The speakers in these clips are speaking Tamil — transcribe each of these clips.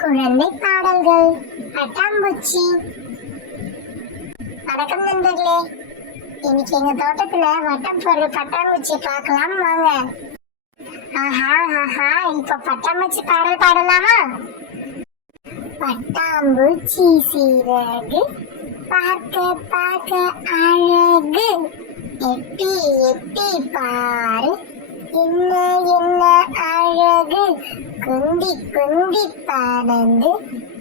குழந்தை பாடல்கள் பட்டாம்பூச்சி. வணக்கம் நண்பர்களே. இன்னைக்கு எங்க தோட்டத்துல வட்டம் போடுற பட்டாம்பூச்சி பார்க்கலாம் வாங்க. ஆஹா ஆஹா இப்ப பட்டாம்பூச்சி பாடல் பாடலாமா? பட்டாம்பூச்சி சீரகு பார்க்க பார்க்க அழகு. எட்டி எட்டி பாரு. என்ன என்ன அழகு? குந்தி குந்தி பறந்து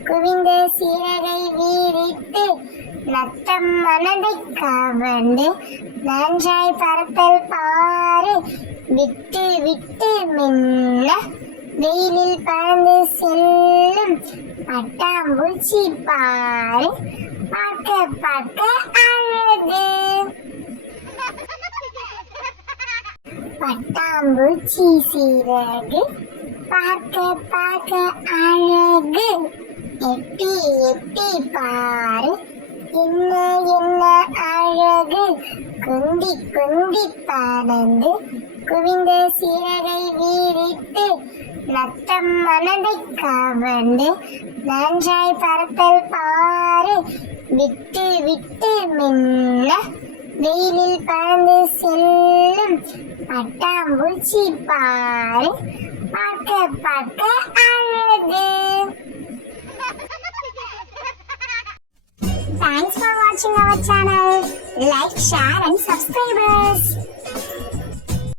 குவிந்த சீரகை வீரிட்டு நத்தம் மனதை கவர்ந்து நன்றாய் பறத்தல் பாரு விட்டு விட்டு மின்ன வெயிலில் பறந்து செல்லும் பட்டாம்பூச்சி பாரு பார்க்க பார்க்க அழகு பட்டாம்பூச்சி சீரகு பார்க்க பார்க்க அழகு. எட்டி எட்டி பாரு. என்ன என்ன அழகு? குந்தி குந்தி பறந்து குவிந்த சீரகை வீரிட்டு நத்தம் மனதை கவர்ந்து நன்றாய் பறத்தல் பாரு. விட்டு விட்டு மின்ன வெயிலில் பறந்து செல்ல பட்டாம்பூச்சி பாரு பார்க்க பார்க்க அழகு Thanks for watching our channel. Like, share and subscribe us.